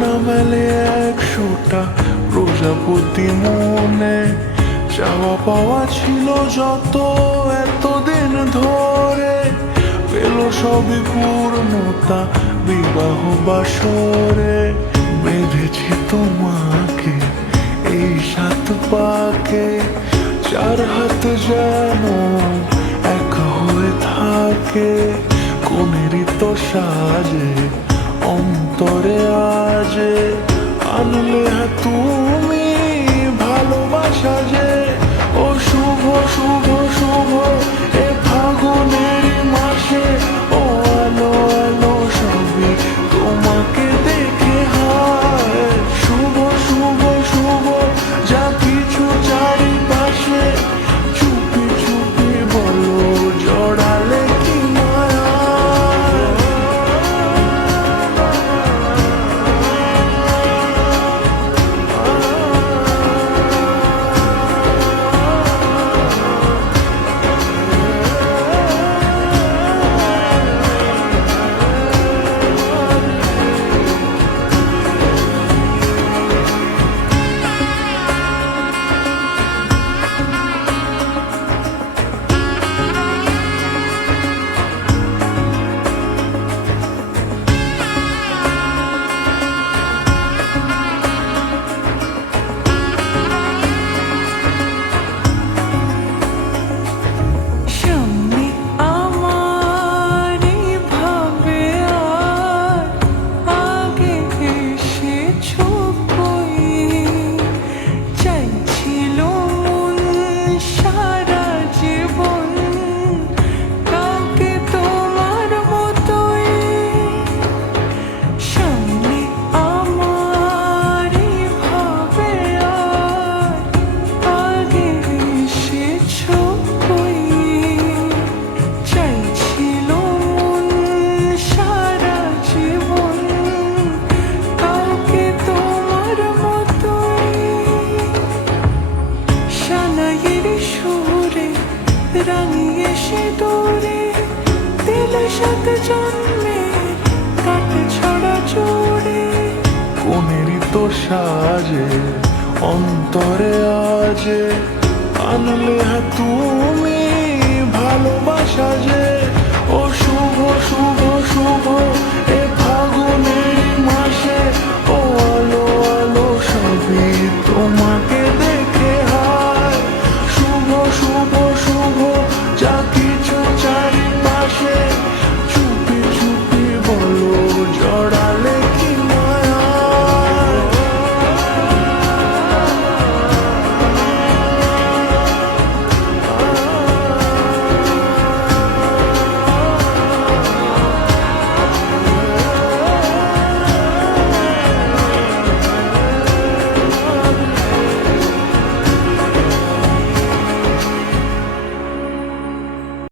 না মেলে 100টা প্রজাপতি মনে, চাওয়া পাওয়া ছিল যত এতদিন ধরে, পেল সবই পূর্ণতা বিবাহ বাসরে। বেঁধেছি তোমাকে এই 7 পাকে, 4 হাত যেন এক হয়ে থাকে। কোনেরই তো সাজে অন্তরে আজে, আনলে তুমি ভালোবাসা যে। ও শুভ শুভ শুভ এ ফাগুনের মাসে, ও আলো আলো সবই তোমাকে দেখে হয়। শুভ শুভ শুভ যা কিছু চারিপাশে, চুপি চুপি বলো জড়ালে কি মায়া। রাঙিয়ে সে দৌড়ে দিলে 7 জন্মে কাটে ছড়া জোড়ে। কোনেরই তো সাজে অন্তরে আজে, আনলে তুমি ভালোবাসা যে। ও শুভ শুভ শুভ এ ফাগুনের মাসে, ও আলো আলো সবই তোমাকে দেখে হয়। শুভ শুভ শুভ যা কিছু চারিপাশে, চুপি চুপি বলো জড়ালে